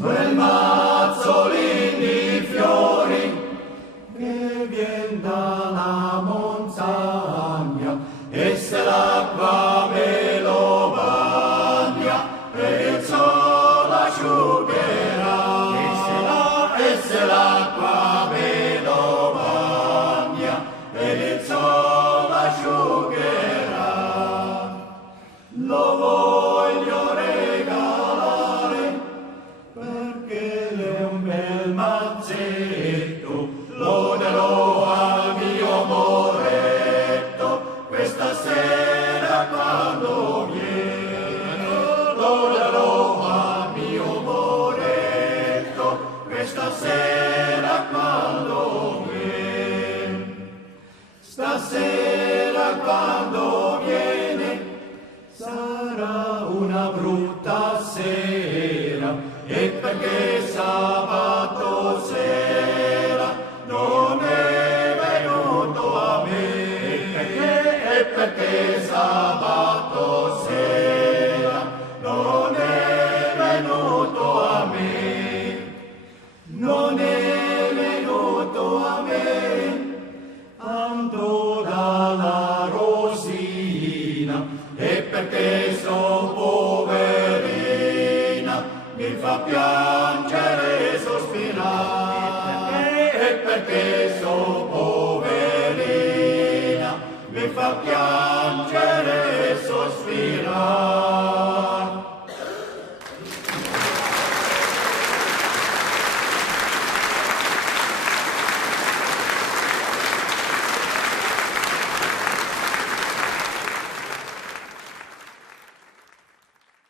Quel mazzolin di fiori che vien dalla montagna e se l'acqua ve lo bagna e il sole asciugherà e se l'acqua ve lo bagna e il sole asciugherà. Lo voglio regalare perché è un bel mazzetto, lo darò al mio moretto questa sera quando viene, lo darò al mio moretto questa sera quando viene. Stasera quando viene sarà una brutta sera, e perché sabato sera non è venuto a me, e perché sabato sera non è venuto a me, non è venuto a me, andò dalla Rosina, e perché so poverina mi fa piangere e sospirare, e perché so poverina mi fa piangere